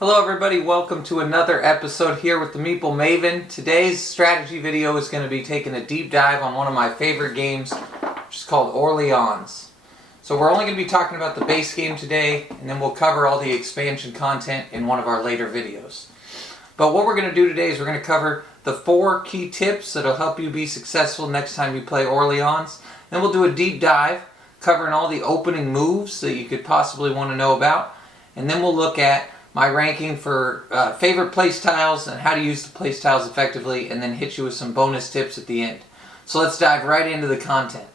Hello everybody, welcome to another episode here with the Meeple Maven. Today's strategy video is going to be taking a deep dive on one of my favorite games, which is called Orleans. So we're only going to be talking about the base game today, and then we'll cover all the expansion content in one of our later videos. But what we're going to do today is we're going to cover the 4 key tips that will help you be successful next time you play Orleans. Then we'll do a deep dive, covering all the opening moves that you could possibly want to know about. And then we'll look at my ranking for favorite place tiles and how to use the place tiles effectively, and then hit you with some bonus tips at the end. So let's dive right into the content.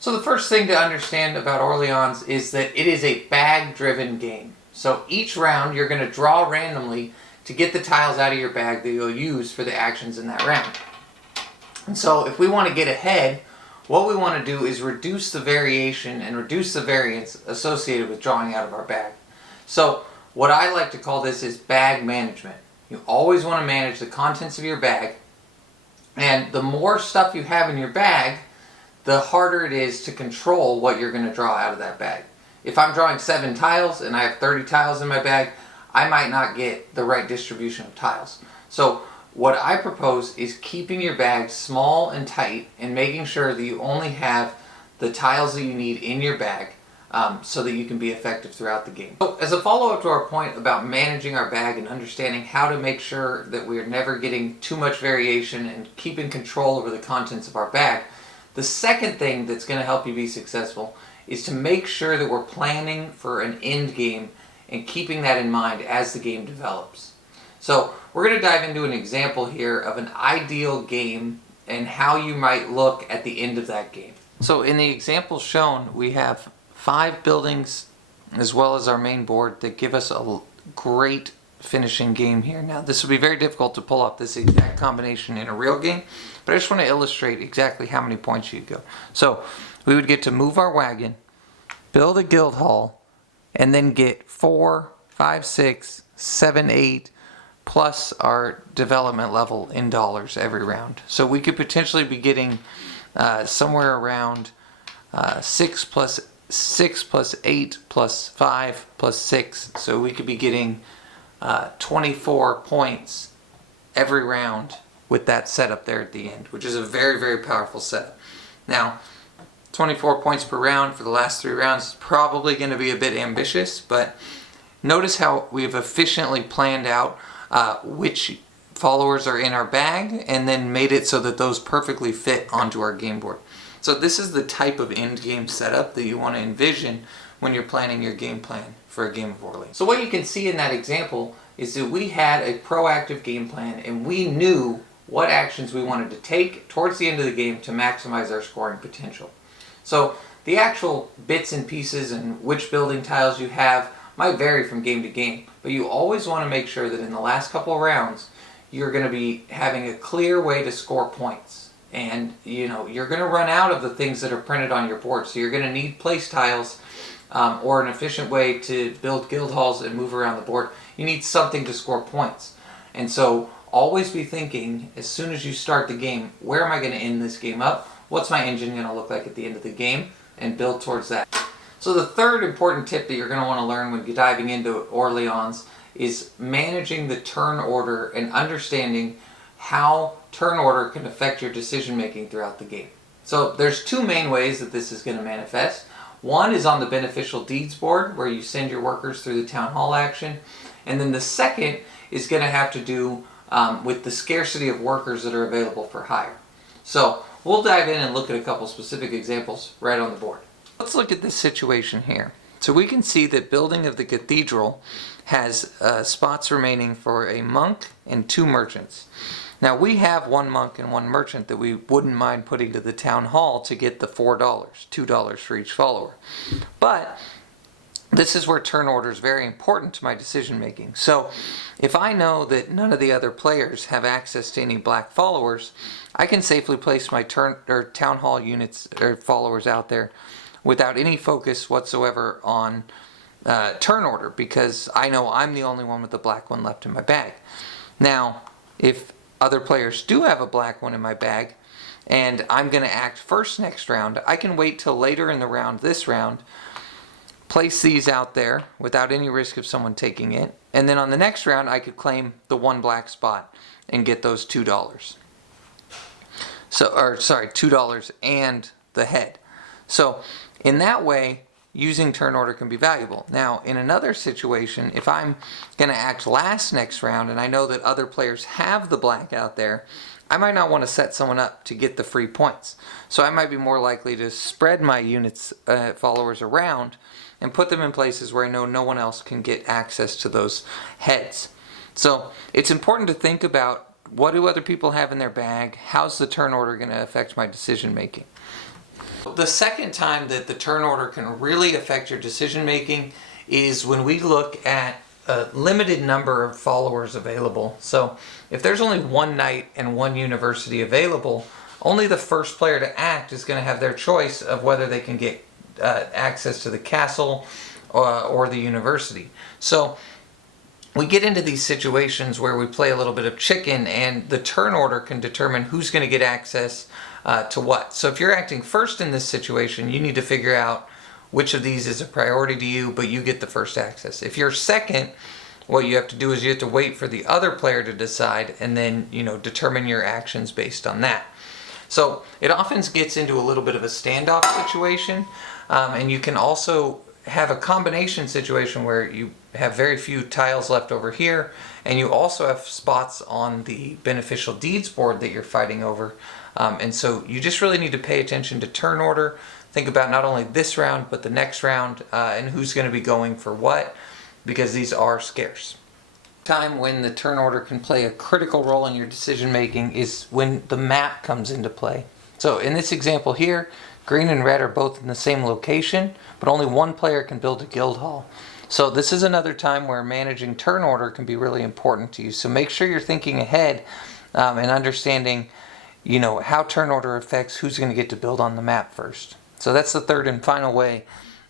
So the first thing to understand about Orleans is that it is a bag-driven game. So each round you're going to draw randomly to get the tiles out of your bag that you'll use for the actions in that round. And so if we want to get ahead, what we want to do is reduce the variation and reduce the variance associated with drawing out of our bag. So what I like to call this is bag management. You always want to manage the contents of your bag, and the more stuff you have in your bag, the harder it is to control what you're going to draw out of that bag. If I'm drawing 7 tiles and I have 30 tiles in my bag, I might not get the right distribution of tiles. So what I propose is keeping your bag small and tight and making sure that you only have the tiles that you need in your bag, so that you can be effective throughout the game. So as a follow-up to our point about managing our bag and understanding how to make sure that we are never getting too much variation and keeping control over the contents of our bag, the second thing that's going to help you be successful is to make sure that we're planning for an end game and keeping that in mind as the game develops. So we're going to dive into an example here of an ideal game and how you might look at the end of that game. So in the example shown, we have 5 buildings as well as our main board that give us a great finishing game here. Now this would be very difficult to pull off this exact combination in a real game, but I just want to illustrate exactly how many points you'd go. So we would get to move our wagon, build a guild hall, and then get 4, 5, 6, 7, 8 plus our development level in dollars every round. So we could potentially be getting somewhere around 6 plus 8 plus 5 plus 6, so we could be getting 24 points every round with that setup there at the end, which is a very, very powerful setup. Now 24 points per round for the last 3 rounds is probably going to be a bit ambitious, but notice how we've efficiently planned out which followers are in our bag and then made it so that those perfectly fit onto our game board. So this is the type of end game setup that you want to envision when you're planning your game plan for a game of Orleans. So what you can see in that example is that we had a proactive game plan and we knew what actions we wanted to take towards the end of the game to maximize our scoring potential. So the actual bits and pieces and which building tiles you have might vary from game to game, but you always want to make sure that in the last couple of rounds you're going to be having a clear way to score points. And you're going to run out of the things that are printed on your board, so you're going to need place tiles or an efficient way to build guild halls and move around the board. You need something to score points, and so always be thinking as soon as you start the game, where am I going to end this game up? What's my engine going to look like at the end of the game, and build towards that. So the third important tip that you're going to want to learn when you're diving into Orleans is managing the turn order and understanding how turn order can affect your decision making throughout the game. So there's 2 main ways that this is going to manifest. One is on the beneficial deeds board, where you send your workers through the town hall action, and then the second is going to have to do with the scarcity of workers that are available for hire. So we'll dive in and look at a couple specific examples right on the board. Let's look at this situation here. So we can see that building of the cathedral has spots remaining for a monk and 2 merchants. Now we have 1 monk and 1 merchant that we wouldn't mind putting to the town hall to get the $4, $2 for each follower. But this is where turn order is very important to my decision making. So if I know that none of the other players have access to any black followers, I can safely place my town hall units or followers out there without any focus whatsoever on turn order, because I know I'm the only one with the black one left in my bag. Now if other players do have a black one in my bag and I'm going to act first next round, I can wait till later in the round, this round, place these out there without any risk of someone taking it, And then on the next round, I could claim the 1 black spot and get those $2. So, or sorry, $2 and the head. So in that way, using turn order can be valuable. Now, in another situation, if I'm going to act last next round and I know that other players have the black out there, I might not want to set someone up to get the free points. So I might be more likely to spread my units, followers around, and put them in places where I know no one else can get access to those heads. So it's important to think about, what do other people have in their bag? How's the turn order going to affect my decision making? The second time that the turn order can really affect your decision making is when we look at a limited number of followers available. So if there's only one knight and one university available, only the first player to act is going to have their choice of whether they can get access to the castle or the university. So we get into these situations where we play a little bit of chicken, and the turn order can determine who's going to get access to what. So if you're acting first in this situation, you need to figure out which of these is a priority to you, but you get the first access. If you're second, what you have to do is you have to wait for the other player to decide, and then determine your actions based on that. So it often gets into a little bit of a standoff situation, and you can also have a combination situation where you have very few tiles left over here, and you also have spots on the beneficial deeds board that you're fighting over. And so you just really need to pay attention to turn order. Think about not only this round, but the next round, and who's going to be going for what, because these are scarce. Time when the turn order can play a critical role in your decision making is when the map comes into play. So in this example here, green and red are both in the same location, but only one player can build a guild hall. So this is another time where managing turn order can be really important to you. So make sure you're thinking ahead and understanding, how turn order affects who's going to get to build on the map first. So that's the third and final way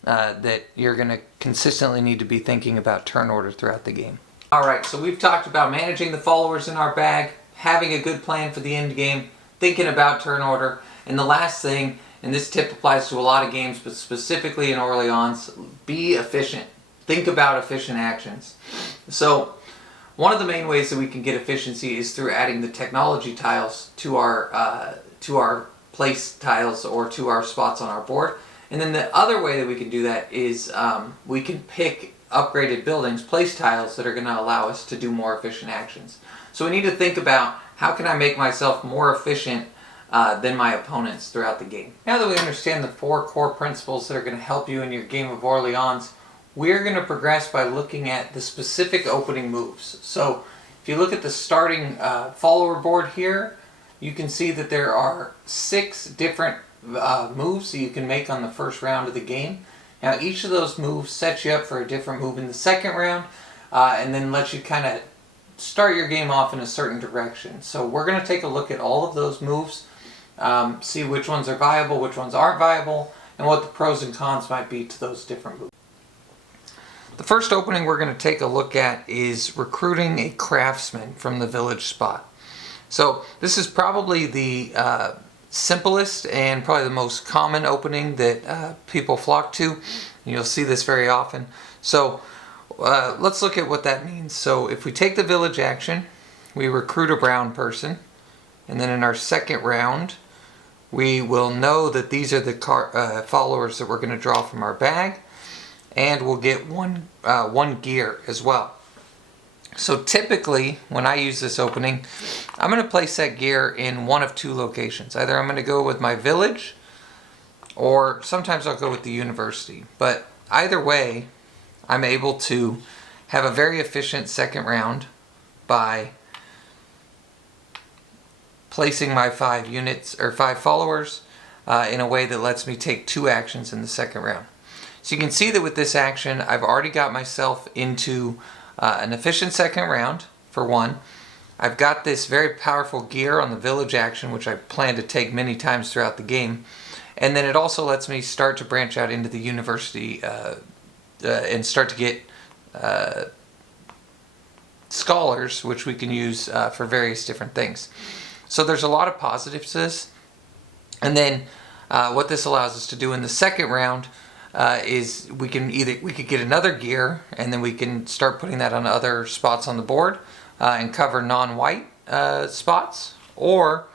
that you're going to consistently need to be thinking about turn order throughout the game. Alright, so we've talked about managing the followers in our bag, having a good plan for the end game, thinking about turn order, and the last thing, and this tip applies to a lot of games, but specifically in Orleans, be efficient. Think about efficient actions. So one of the main ways that we can get efficiency is through adding the technology tiles to our place tiles or to our spots on our board. And then the other way that we can do that is we can pick upgraded buildings, place tiles that are going to allow us to do more efficient actions. So we need to think about, how can I make myself more efficient than my opponents throughout the game. Now that we understand the 4 core principles that are going to help you in your game of Orleans, we're going to progress by looking at the specific opening moves. So if you look at the starting follower board here, you can see that there are 6 different moves that you can make on the first round of the game. Now each of those moves sets you up for a different move in the second round, and then lets you kind of start your game off in a certain direction. So we're going to take a look at all of those moves, see which ones are viable, which ones aren't viable, and what the pros and cons might be to those different moves. The first opening we're going to take a look at is recruiting a craftsman from the village spot. So this is probably the simplest and probably the most common opening that people flock to. You'll see this very often. So let's look at what that means. So if we take the village action, we recruit a brown person, and then in our second round we will know that these are the followers that we're going to draw from our bag, and we'll get one gear as well. So typically when I use this opening, I'm going to place that gear in one of 2 locations. Either I'm going to go with my village, or sometimes I'll go with the university. But either way, I'm able to have a very efficient second round by placing my 5 units or 5 followers in a way that lets me take 2 actions in the second round. So you can see that with this action, I've already got myself into an efficient second round, for one. I've got this very powerful gear on the village action, which I plan to take many times throughout the game. And then it also lets me start to branch out into the university and start to get scholars, which we can use for various different things. So there's a lot of positives to this. And then what this allows us to do in the second round is we could get another gear, and then we can start putting that on other spots on the board and cover non-white spots, or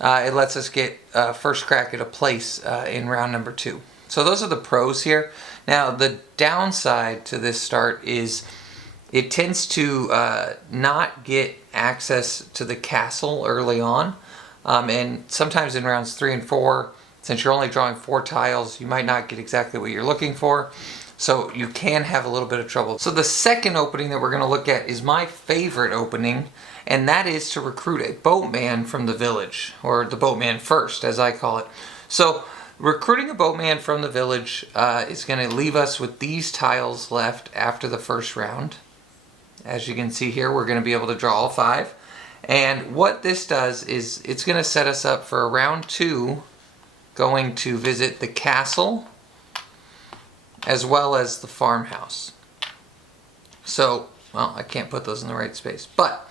it lets us get first crack at a place in round number 2. So those are the pros here. Now the downside to this start is it tends to not get access to the castle early on, and sometimes in rounds 3 and 4, since you're only drawing 4 tiles, you might not get exactly what you're looking for, so you can have a little bit of trouble. So the second opening that we're going to look at is my favorite opening, and that is to recruit a boatman from the village, or the boatman first, as I call it. So recruiting a boatman from the village is going to leave us with these tiles left after the first round. As you can see here, we're going to be able to draw all 5. And what this does is it's going to set us up for a round 2, going to visit the castle as well as the farmhouse. So, well, I can't put those in the right space. But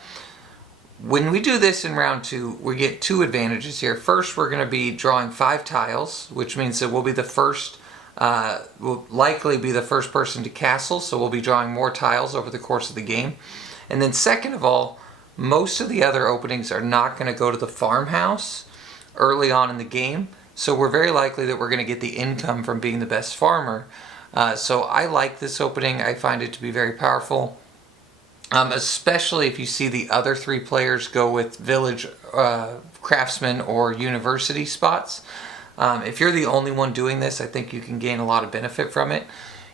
when we do this in round 2, we get 2 advantages here. First, we're going to be drawing 5 tiles, which means that we'll be the first, we'll likely be the first person to castle, so we'll be drawing more tiles over the course of the game. And then second of all, most of the other openings are not going to go to the farmhouse early on in the game, so we're very likely that we're going to get the income from being the best farmer. So I like this opening. I find it to be very powerful, especially if you see the other 3 players go with village, craftsman, or university spots. If you're the only one doing this, I think you can gain a lot of benefit from it.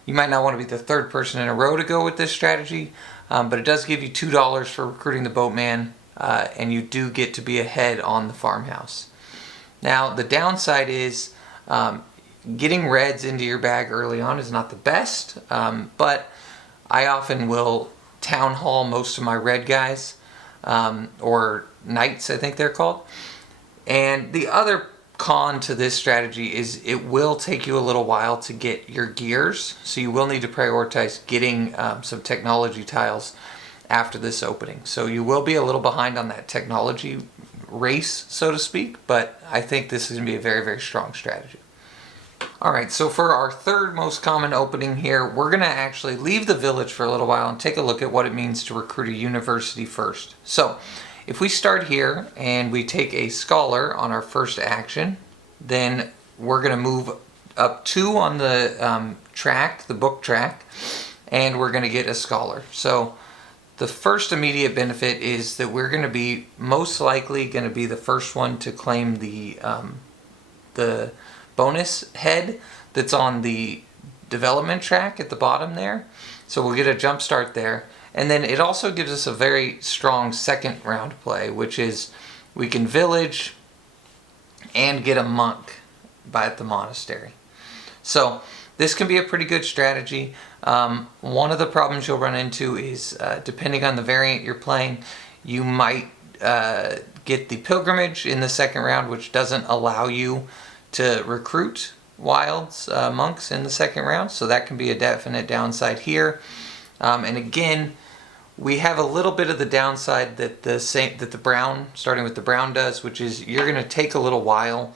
You might not want to be the 3rd person in a row to go with this strategy, but it does give you $2 for recruiting the boatman, and you do get to be ahead on the farmhouse. Now, the downside is getting reds into your bag early on is not the best, but I often will town hall most of my red guys, or knights I think they're called. And the other con to this strategy is it will take you a little while to get your gears, so you will need to prioritize getting some technology tiles after this opening. So you will be a little behind on that technology race, so to speak, but I think this is going to be a very, very strong strategy. Alright, so for our 3rd most common opening here, we're going to actually leave the village for a little while and take a look at what it means to recruit a university first. So if we start here and we take a scholar on our first action, then we're going to move up 2 on the track, the book track, and we're going to get a scholar. So the first immediate benefit is that we're going to be most likely going to be the first one to claim the bonus head that's on the development track at the bottom there. So we'll get a jump start there. And then it also gives us a very strong second round play, which is we can village and get a monk at the monastery. So this can be a pretty good strategy. One of the problems you'll run into is, depending on the variant you're playing, you might get the pilgrimage in the second round, which doesn't allow you to recruit wilds, monks in the second round. So that can be a definite downside here. And again, we have a little bit of the downside that the brown, starting with the brown, does, which is you're going to take a little while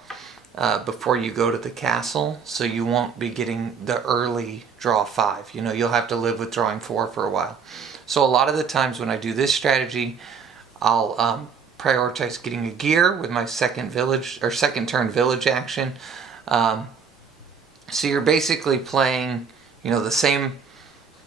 before you go to the castle, so you won't be getting the early draw 5. You know, you'll have to live with drawing 4 for a while. So a lot of the times when I do this strategy, I'll prioritize getting a gear with my second turn village action. So you're basically playing, you know, the same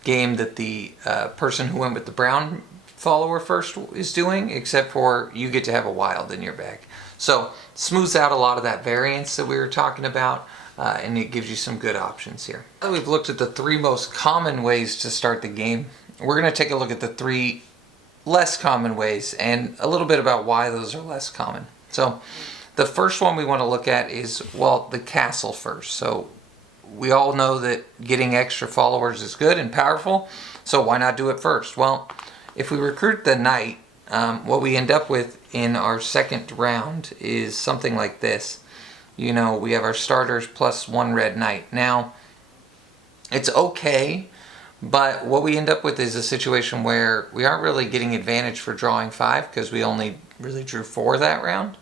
game that the person who went with the brown follower first is doing, except for you get to have a wild in your bag. So smooths out a lot of that variance that we were talking about, and it gives you some good options here. Now that we've looked at the 3 most common ways to start the game, we're going to take a look at the 3 less common ways and a little bit about why those are less common. So the first one we want to look at is, well, the castle first. So we all know that getting extra followers is good and powerful, so why not do it first? Well, if we recruit the knight, what we end up with in our second round is something like this. You know, we have our starters plus 1 red knight. Now, it's okay, but what we end up with is a situation where we aren't really getting advantage for drawing 5 because we only really drew 4 that round.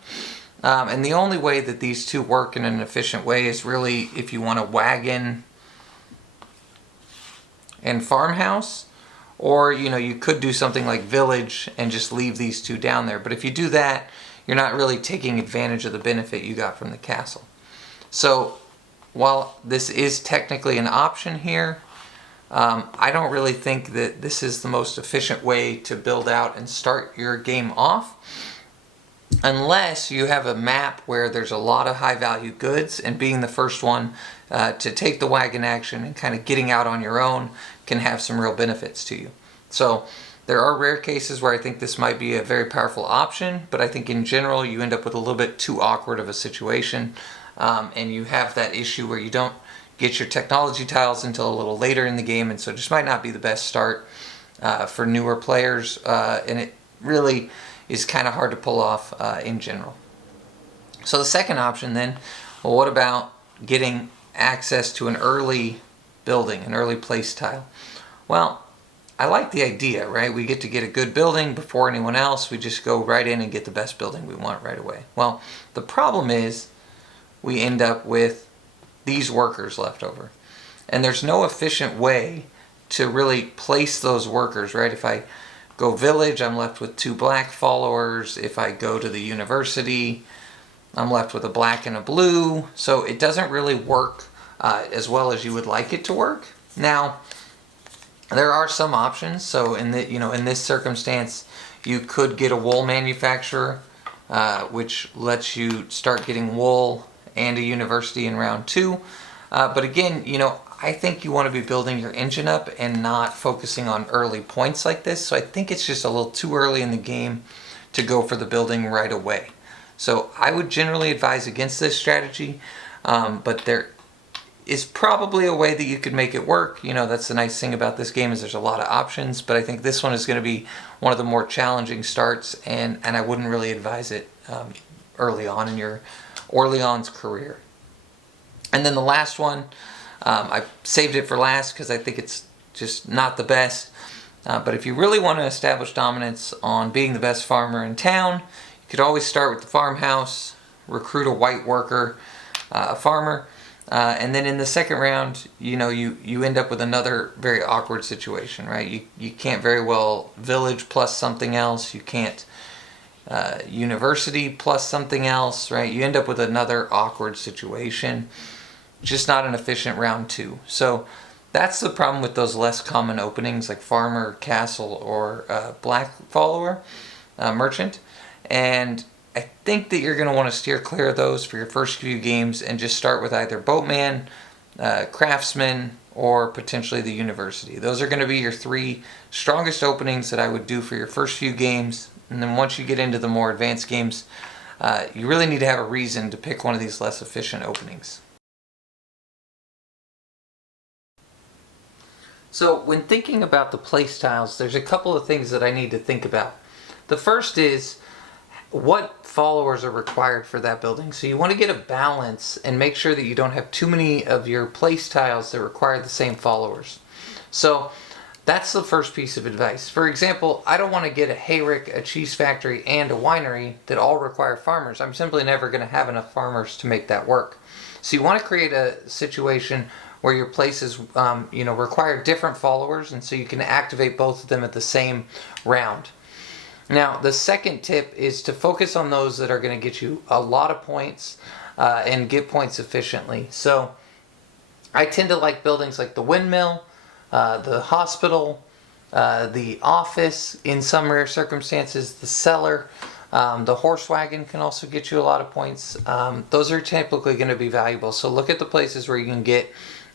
And the only way that these two work in an efficient way is really if you want to wagon and farmhouse, or you could do something like village and just leave these two down there. But if you do that, you're not really taking advantage of the benefit you got from the castle. So while this is technically an option here, I don't really think that this is the most efficient way to build out and start your game off, unless you have a map where there's a lot of high value goods, and being the first one to take the wagon action and kind of getting out on your own can have some real benefits to you. So there are rare cases where I think this might be a very powerful option, but I think in general you end up with a little bit too awkward of a situation, and you have that issue where you don't get your technology tiles until a little later in the game, and so it just might not be the best start for newer players, and it really is kind of hard to pull off in general. So the second option then, well, what about getting access to an early building, an early place tile? Well, I like the idea, right? We get to get a good building before anyone else. We just go right in and get the best building we want right away. Well, the problem is we end up with these workers left over. And there's no efficient way to really place those workers, right? If I go village, I'm left with 2 black followers. If I go to the university, I'm left with a black and a blue. So it doesn't really work as well as you would like it to work. Now, there are some options. So in this circumstance, you could get a wool manufacturer, which lets you start getting wool and a university in round 2. But again, I think you want to be building your engine up and not focusing on early points like this. So I think it's just a little too early in the game to go for the building right away. So I would generally advise against this strategy, but there is probably a way that you could make it work. That's the nice thing about this game, is there's a lot of options, but I think this one is going to be one of the more challenging starts, and I wouldn't really advise it early on in your Orleans career. And then the last one, I saved it for last because I think it's just not the best. But if you really want to establish dominance on being the best farmer in town, you could always start with the farmhouse, recruit a white worker, a farmer, and then in the second round, you end up with another very awkward situation, right? You can't very well village plus something else. You can't university plus something else, right? You end up with another awkward situation. Just not an efficient round 2. So that's the problem with those less common openings like farmer, castle, or black follower, merchant. And I think that you're going to want to steer clear of those for your first few games and just start with either boatman, craftsman, or potentially the university. Those are going to be your 3 strongest openings that I would do for your first few games. And then once you get into the more advanced games, you really need to have a reason to pick one of these less efficient openings. So when thinking about the place tiles, there's a couple of things that I need to think about. The first is what followers are required for that building. So you want to get a balance and make sure that you don't have too many of your place tiles that require the same followers. So that's the first piece of advice. For example, I don't want to get a hayrick, a cheese factory, and a winery that all require farmers. I'm simply never going to have enough farmers to make that work. So you want to create a situation where your places require different followers, and so you can activate both of them at the same round. Now, the second tip is to focus on those that are going to get you a lot of points and get points efficiently. So I tend to like buildings like the windmill, the hospital, the office, in some rare circumstances, the cellar. The horse wagon can also get you a lot of points. Those are typically going to be valuable. So look at the places where you can get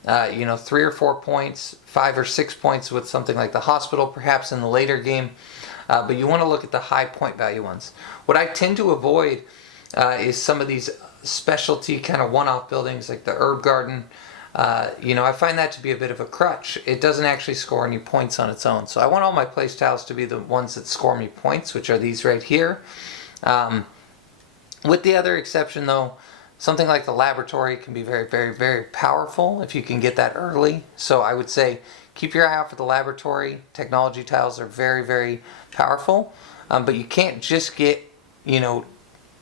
3 or 4 points, 5 or 6 points with something like the hospital, perhaps in the later game. But you want to look at the high point value ones. What I tend to avoid is some of these specialty kind of one-off buildings like the herb garden. I find that to be a bit of a crutch. It doesn't actually score any points on its own. So I want all my place tiles to be the ones that score me points, which are these right here. With the other exception, though, something like the laboratory can be very, very, very powerful if you can get that early. So I would say keep your eye out for the laboratory. Technology tiles are very, very powerful. But you can't just get,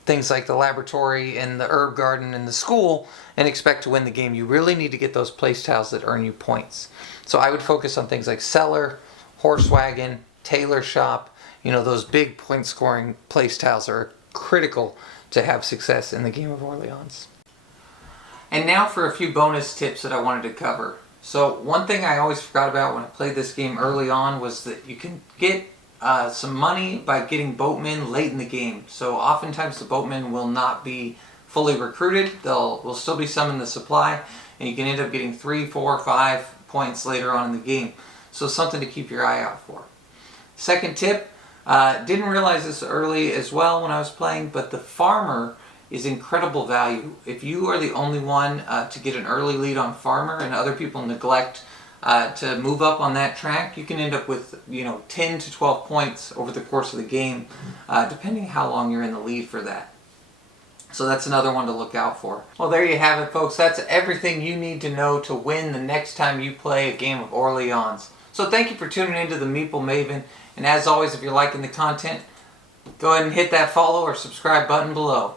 things like the laboratory and the herb garden and the school and expect to win the game. You really need to get those place tiles that earn you points. So I would focus on things like cellar, horse wagon, tailor shop. You know, those big point scoring place tiles are critical to have success in the game of Orleans. And now for a few bonus tips that I wanted to cover. So one thing I always forgot about when I played this game early on was that you can get some money by getting boatmen late in the game. So oftentimes the boatmen will not be fully recruited. Will still be some in the supply, and you can end up getting 3, 4, 5 points later on in the game. So something to keep your eye out for. Second tip, didn't realize this early as well when I was playing, but the farmer is incredible value. If you are the only one to get an early lead on farmer and other people neglect to move up on that track, you can end up with 10 to 12 points over the course of the game, depending how long you're in the lead for that. So that's another one to look out for. Well, there you have it, folks. That's everything you need to know to win the next time you play a game of Orleans. So thank you for tuning into the Meeple Maven. And as always, if you're liking the content, go ahead and hit that follow or subscribe button below.